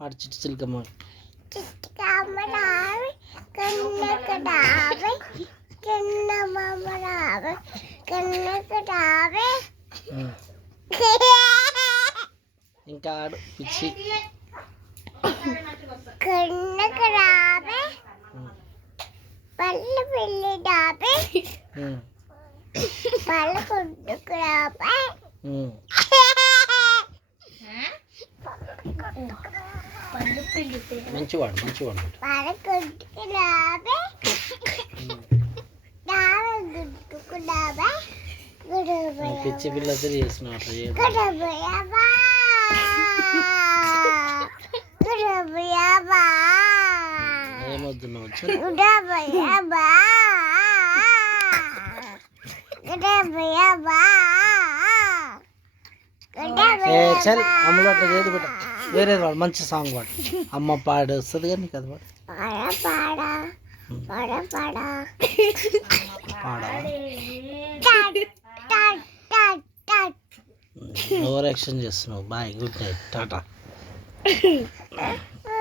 వాడు చిట్టి చిలుకమ్మ ఇంకా ఆడు పిచ్చి పళ్ళు పిల్లి డాబే పళ్ళు కొట్టుకు రాబే మంచివాడు పళ్ళు కొట్టుకు రాబే డాబే గుట్టుకు డాబే పిచ్చి పిల్లతో చేస్తున్నట్టు ఏమొద్దు చల్ అమ్మలో అట్లా చేయదు బిడ్డ వేరే వాడు మంచి సాంగ్ పాడు అమ్మ పాడు వస్తుంది కానీ కదా ఓవర్ యాక్షన్ చేస్తున్నావు బాయ్ గుడ్ నైట్ టాటా